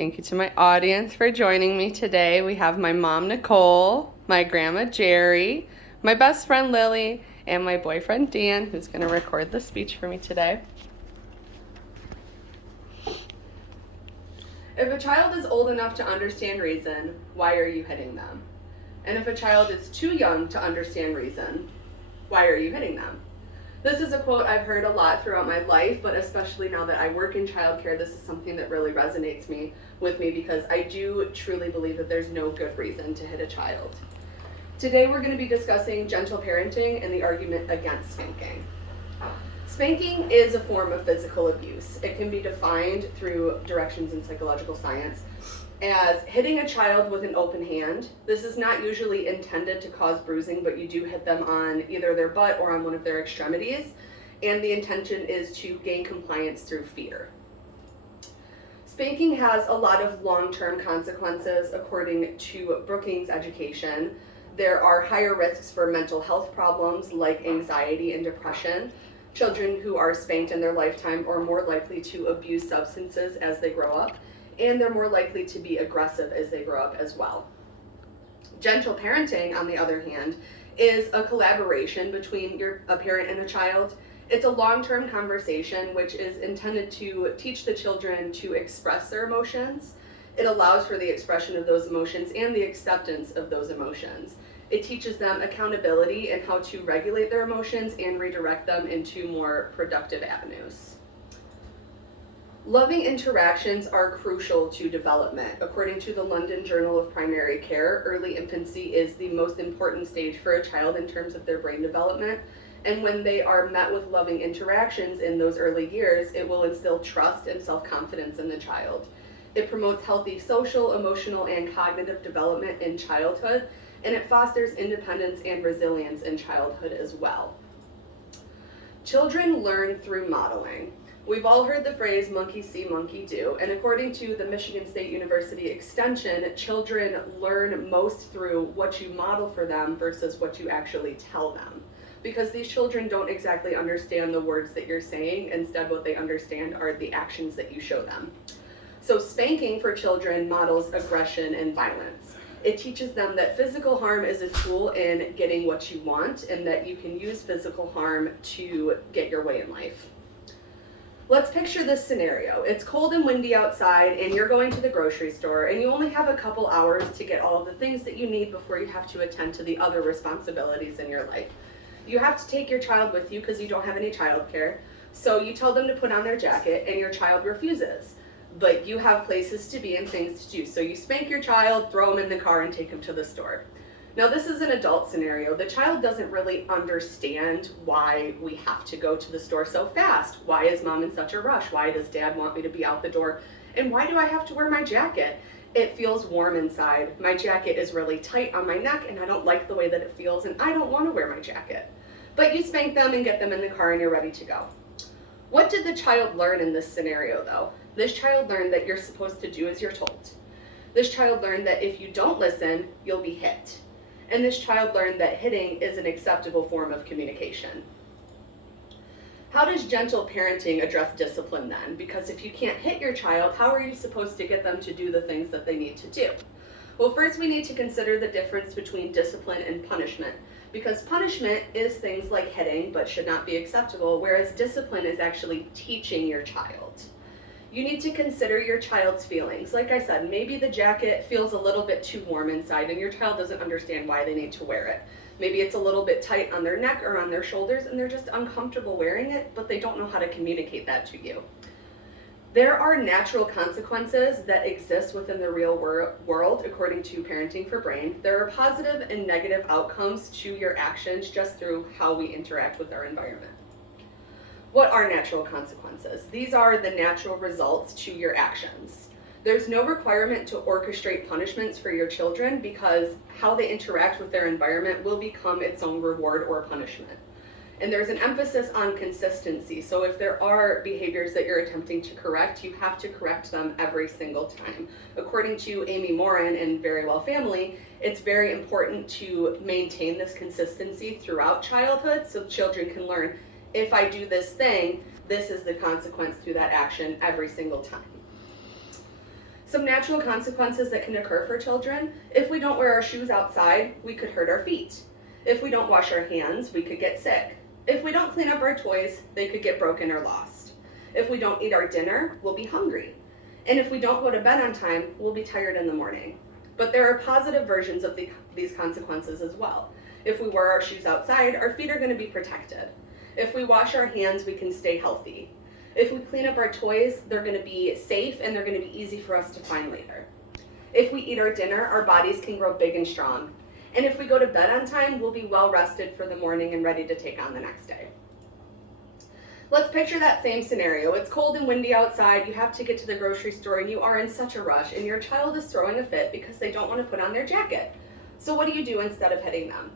Thank you to my audience for joining me today. We have my mom, Nicole, my grandma, Jerry, my best friend, Lily, and my boyfriend, Dan, who's going to record the speech for me today. If a child is old enough to understand reason, why are you hitting them? And if a child is too young to understand reason, why are you hitting them? This is a quote I've heard a lot throughout my life, but especially now that I work in childcare, this is something that really resonates with me because I do truly believe that there's no good reason to hit a child. Today we're going to be discussing gentle parenting and the argument against spanking. Spanking is a form of physical abuse. It can be defined through directions in psychological science as hitting a child with an open hand. This is not usually intended to cause bruising, but you do hit them on either their butt or on one of their extremities, and the intention is to gain compliance through fear. Spanking has a lot of long-term consequences according to Brookings Education. There are higher risks for mental health problems like anxiety and depression. Children who are spanked in their lifetime are more likely to abuse substances as they grow up, and they're more likely to be aggressive as they grow up as well. Gentle parenting, on the other hand, is a collaboration between a parent and a child. It's a long-term conversation which is intended to teach the children to express their emotions. It allows for the expression of those emotions and the acceptance of those emotions. It teaches them accountability and how to regulate their emotions and redirect them into more productive avenues. Loving interactions are crucial to development. According to the London Journal of Primary Care, early infancy is the most important stage for a child in terms of their brain development. And when they are met with loving interactions in those early years, it will instill trust and self-confidence in the child. It promotes healthy social, emotional, and cognitive development in childhood, and it fosters independence and resilience in childhood as well. Children learn through modeling. We've all heard the phrase monkey see, monkey do, and according to the Michigan State University Extension, children learn most through what you model for them versus what you actually tell them. Because these children don't exactly understand the words that you're saying, instead what they understand are the actions that you show them. So spanking for children models aggression and violence. It teaches them that physical harm is a tool in getting what you want and that you can use physical harm to get your way in life. Let's picture this scenario. It's cold and windy outside and you're going to the grocery store and you only have a couple hours to get all of the things that you need before you have to attend to the other responsibilities in your life. You have to take your child with you because you don't have any childcare. So you tell them to put on their jacket and your child refuses. But you have places to be and things to do. So you spank your child, throw them in the car and take them to the store. Now this is an adult scenario. The child doesn't really understand why we have to go to the store so fast. Why is mom in such a rush? Why does dad want me to be out the door? And why do I have to wear my jacket? It feels warm inside. My jacket is really tight on my neck and I don't like the way that it feels and I don't want to wear my jacket. But you spank them and get them in the car and you're ready to go. What did the child learn in this scenario though? This child learned that you're supposed to do as you're told. This child learned that if you don't listen, you'll be hit. And this child learned that hitting is an acceptable form of communication. How does gentle parenting address discipline then? Because if you can't hit your child, how are you supposed to get them to do the things that they need to do? Well, first we need to consider the difference between discipline and punishment. Because punishment is things like hitting, but should not be acceptable, whereas discipline is actually teaching your child. You need to consider your child's feelings. Like I said, maybe the jacket feels a little bit too warm inside and your child doesn't understand why they need to wear it. Maybe it's a little bit tight on their neck or on their shoulders and they're just uncomfortable wearing it, but they don't know how to communicate that to you. There are natural consequences that exist within the real world according to Parenting for Brain. There are positive and negative outcomes to your actions just through how we interact with our environment. What are natural consequences? These are the natural results to your actions. There's no requirement to orchestrate punishments for your children because how they interact with their environment will become its own reward or punishment. And there's an emphasis on consistency. So if there are behaviors that you're attempting to correct, you have to correct them every single time. According to Amy Morin in Very Well Family, it's very important to maintain this consistency throughout childhood so children can learn, if I do this thing, this is the consequence to that action every single time. Some natural consequences that can occur for children: if we don't wear our shoes outside, we could hurt our feet. If we don't wash our hands, we could get sick. If we don't clean up our toys, they could get broken or lost. If we don't eat our dinner, we'll be hungry. And if we don't go to bed on time, we'll be tired in the morning. But there are positive versions of these consequences as well. If we wear our shoes outside, our feet are going to be protected. If we wash our hands, we can stay healthy. If we clean up our toys, they're going to be safe and they're going to be easy for us to find later. If we eat our dinner, our bodies can grow big and strong. And if we go to bed on time, we'll be well rested for the morning and ready to take on the next day. Let's picture that same scenario. It's cold and windy outside, you have to get to the grocery store and you are in such a rush and your child is throwing a fit because they don't want to put on their jacket. So what do you do instead of hitting them?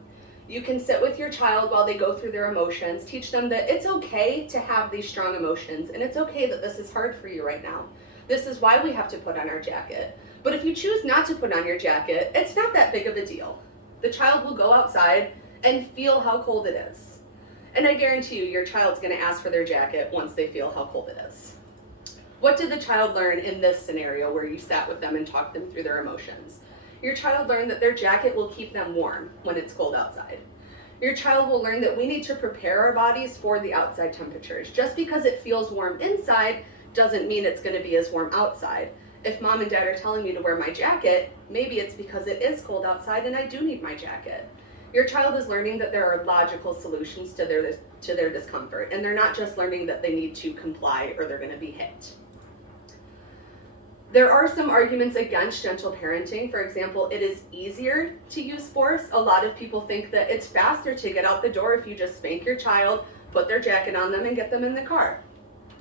You can sit with your child while they go through their emotions, teach them that it's okay to have these strong emotions and it's okay that this is hard for you right now. This is why we have to put on our jacket. But if you choose not to put on your jacket, it's not that big of a deal. The child will go outside and feel how cold it is. And I guarantee you, your child's going to ask for their jacket once they feel how cold it is. What did the child learn in this scenario where you sat with them and talked them through their emotions? Your child learned that their jacket will keep them warm when it's cold outside. Your child will learn that we need to prepare our bodies for the outside temperatures. Just because it feels warm inside doesn't mean it's going to be as warm outside. If mom and dad are telling me to wear my jacket, maybe it's because it is cold outside and I do need my jacket. Your child is learning that there are logical solutions to their discomfort, and they're not just learning that they need to comply or they're going to be hit. There are some arguments against gentle parenting. For example, it is easier to use force. A lot of people think that it's faster to get out the door if you just spank your child, put their jacket on them, and get them in the car.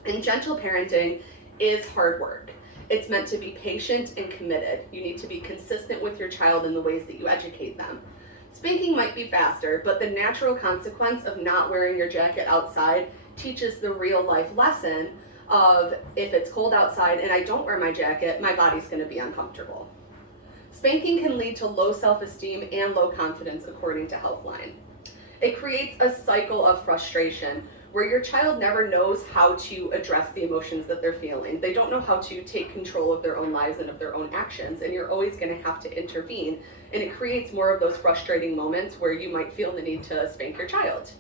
And gentle parenting is hard work. It's meant to be patient and committed. You need to be consistent with your child in the ways that you educate them. Spanking might be faster, but the natural consequence of not wearing your jacket outside teaches the real life lesson of, if it's cold outside and I don't wear my jacket, my body's going to be uncomfortable. Spanking can lead to low self-esteem and low confidence, according to Healthline. It creates a cycle of frustration where your child never knows how to address the emotions that they're feeling. They don't know how to take control of their own lives and of their own actions, and you're always going to have to intervene. And it creates more of those frustrating moments where you might feel the need to spank your child.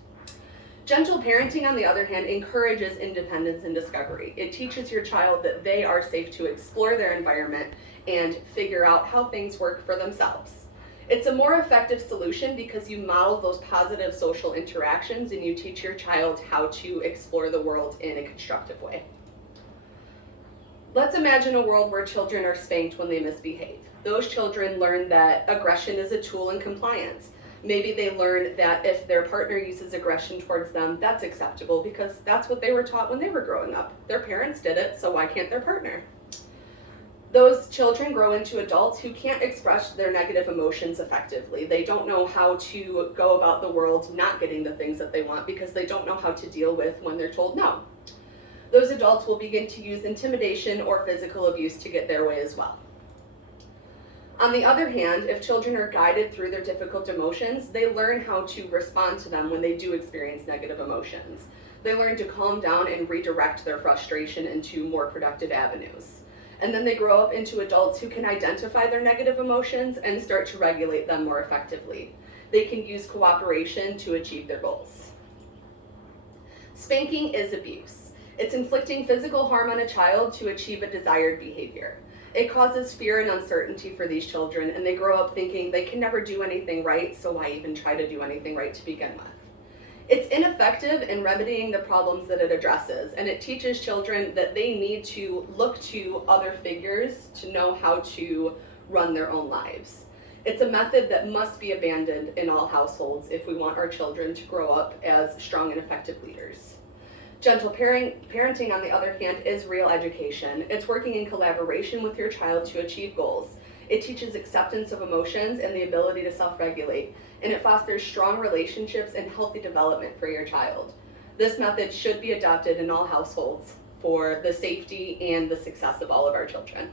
Gentle parenting, on the other hand, encourages independence and discovery. It teaches your child that they are safe to explore their environment and figure out how things work for themselves. It's a more effective solution because you model those positive social interactions and you teach your child how to explore the world in a constructive way. Let's imagine a world where children are spanked when they misbehave. Those children learn that aggression is a tool in compliance. Maybe they learn that if their partner uses aggression towards them, that's acceptable because that's what they were taught when they were growing up. Their parents did it, so why can't their partner? Those children grow into adults who can't express their negative emotions effectively. They don't know how to go about the world not getting the things that they want because they don't know how to deal with when they're told no. Those adults will begin to use intimidation or physical abuse to get their way as well. On the other hand, if children are guided through their difficult emotions, they learn how to respond to them when they do experience negative emotions. They learn to calm down and redirect their frustration into more productive avenues. And then they grow up into adults who can identify their negative emotions and start to regulate them more effectively. They can use cooperation to achieve their goals. Spanking is abuse. It's inflicting physical harm on a child to achieve a desired behavior. It causes fear and uncertainty for these children, and they grow up thinking they can never do anything right, so why even try to do anything right to begin with? It's ineffective in remedying the problems that it addresses, and it teaches children that they need to look to other figures to know how to run their own lives. It's a method that must be abandoned in all households if we want our children to grow up as strong and effective leaders. Gentle parenting, on the other hand, is real education. It's working in collaboration with your child to achieve goals. It teaches acceptance of emotions and the ability to self-regulate, and it fosters strong relationships and healthy development for your child. This method should be adopted in all households for the safety and the success of all of our children.